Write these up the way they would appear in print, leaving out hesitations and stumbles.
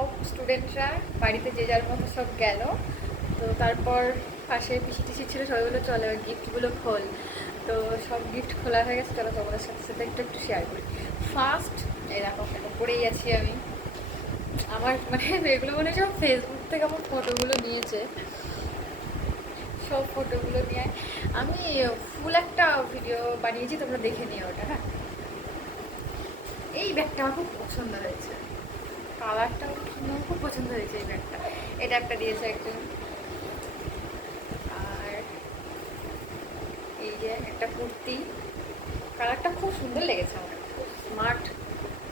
সব স্টুডেন্টরা বাড়িতে যে যার মতো সব গেল। তো তারপর পাশে পিসি টিসি ছিল, সবাই বলে চলে গিফটগুলো খোল। তো সব গিফট খোলা হয়ে গেছে, চলো তোমাদের সাথে সাথে একটু একটু শেয়ার করি। ফার্স্ট এরকম পড়েই আছি আমি। আমার মানে এগুলো মনে হচ্ছে ফেসবুক থেকে আমার ফটোগুলো নিয়েছে, সব ফটোগুলো নিয়ে আমি ফুল একটা ভিডিও বানিয়েছি, তোমরা দেখে নিও ওটা। হ্যাঁ, এই ব্যাগটা আমার খুব পছন্দ হয়েছে, কালারটাও খুব সুন্দর, খুব পছন্দ হয়েছে এই ব্যাগটা। এটা একটা দিয়েছে একজন। আর এই যে একটা কুর্তি, কালারটা খুব সুন্দর লেগেছে আমার, খুব স্মার্ট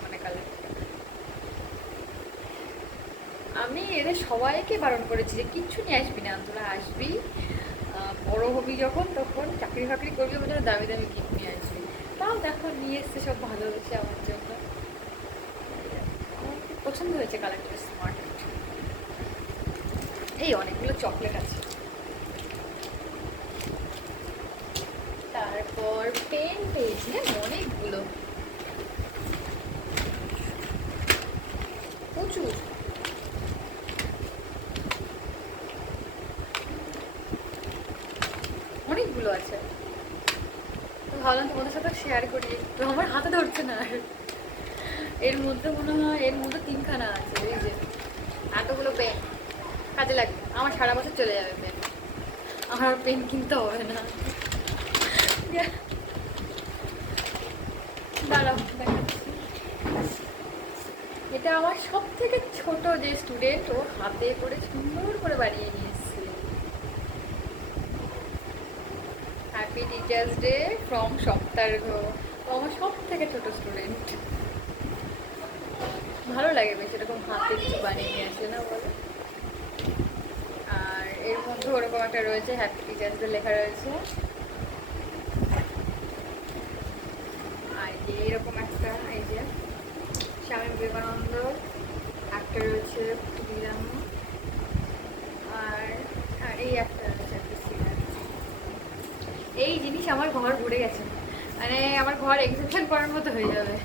মানে কালারটা। আমি এদের সবাইকে বারণ করেছি যে কিচ্ছু নিয়ে আসবি না, তোরা আসবি বড় হবি যখন, তখন চাকরি ফাকরি করবি, ওর জন্য দামি দামি গিফট নিয়ে আসবি। তাও দেখো নিয়ে এসছে, সব ভালো হয়েছে আমার জন্য। আমার খুব পছন্দ হয়েছে কালারটা, স্মার্ট। এই অনেকগুলো চকলেট আছে। তারপর পেন পেয়েছি অনেকগুলো, প্রচুর। অনেকগুলো আছে, তো ভাবলাম তোমাদের সাথে শেয়ার করি। তো আমার হাতে ধরছে না আর। এর মধ্যে মনে হয় এর মধ্যে তিনখানা আছে। এই যে এতগুলো পেন, কাজে লাগবে আমার, সারা বছর চলে যাবে পেন। আমার আর পেন কিনতে হবে না। দাঁড়াও দেখাচ্ছি। এটা আমার সব থেকে ছোট যে স্টুডেন্ট, ও হাতে করে সুন্দর করে বানিয়ে নিয়ে এসেছে। Happy teachers day from Saptargha. ও আমার সব থেকে ছোট স্টুডেন্ট। ভালো লাগে বেশ এরকম হাতে কিছু বানিয়ে নিয়ে আসলে, না বলো? আর এর মধ্যে ওরকম একটা রয়েছে, হ্যাপি টিচার্স ডে লেখা রয়েছে। আর এরকম একটা, এই যে স্বামী বিবেকানন্দ একটা রয়েছে, দিলাম। আর আর এই একটা রয়েছে একটা সিনার। এই জিনিস আমার ঘর ভরে গেছে, মানে আমার ঘর এক্সিবিশন করার মতো হয়ে যাবে।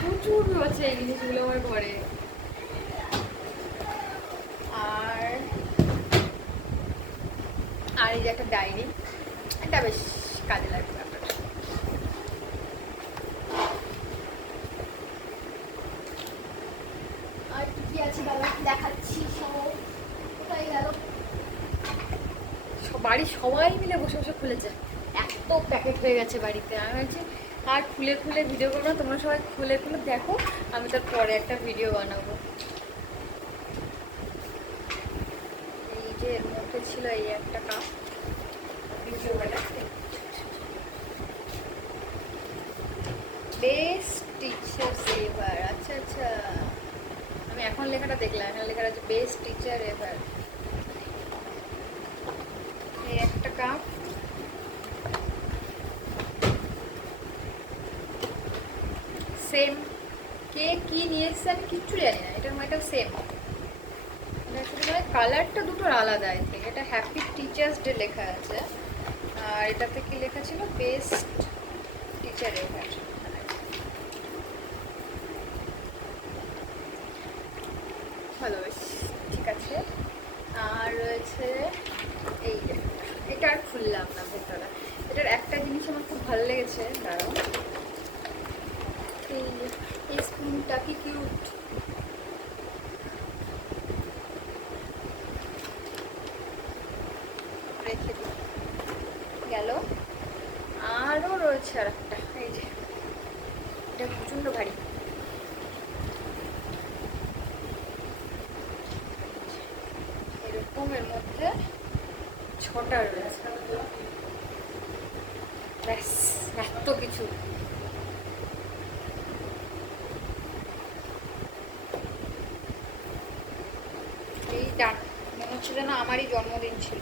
প্রচুর রয়েছে এই জিনিসগুলো আমার ঘরে। আর আর এই যে একটা ডায়েরি, এটা বেশ কাজে লাগবে আপনার। আর কি আছে দাদা দেখাচ্ছি, সব কোথায় গেল? বাড়ির সবাই মিলে বসে বসে খুলেছে, এত প্যাকেট হয়ে গেছে বাড়িতে। আমি ভাবছি আর খুলে খুলে ভিডিও করবো না, তোমরা সবাই খুলে খুলে দেখো, আমি তার পরে একটা ভিডিও বানাবো। এই যে এর মধ্যে ছিল এই একটা কাপ, বেস্ট টিচার এভার। আচ্ছা আচ্ছা, আমি এখন লেখাটা দেখলাম, এখন লেখাটা আছে বেস্ট টিচার এভার। এই একটা কাপ, সেম। কে কি নিয়ে এসছে আমি কিচ্ছু জানি না, এটাও সেম। এটা শুধু মানে কালারটা দুটোর আলাদা। আই থিঙ্ক এটা হ্যাপি টিচার্স ডে লেখা আছে, আর এটাতে কি লেখা ছিল, বেস্ট টিচার এভার। ভালো, বেশ ঠিক আছে। আর রয়েছে এই যে, এটা আর খুললাম না ভেতরে। এটার একটা জিনিস আমার খুব ভালো লেগেছে, দাঁড়াও। এই যে এই স্পুনটা কি কিউট। রেখে দিই, গেল। আরও রয়েছে আর একটা, এই যে এটা প্রচণ্ড ভারী। এরকম এর মধ্যে ছটা রয়েছে, ব্যাস এত কিছু। এই ডান, মনে হচ্ছে যেন আমারই জন্মদিন ছিল।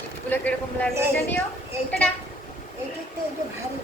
গিফটগুলো কিরকম লাগবে জানিও। এইটা তো ভারী।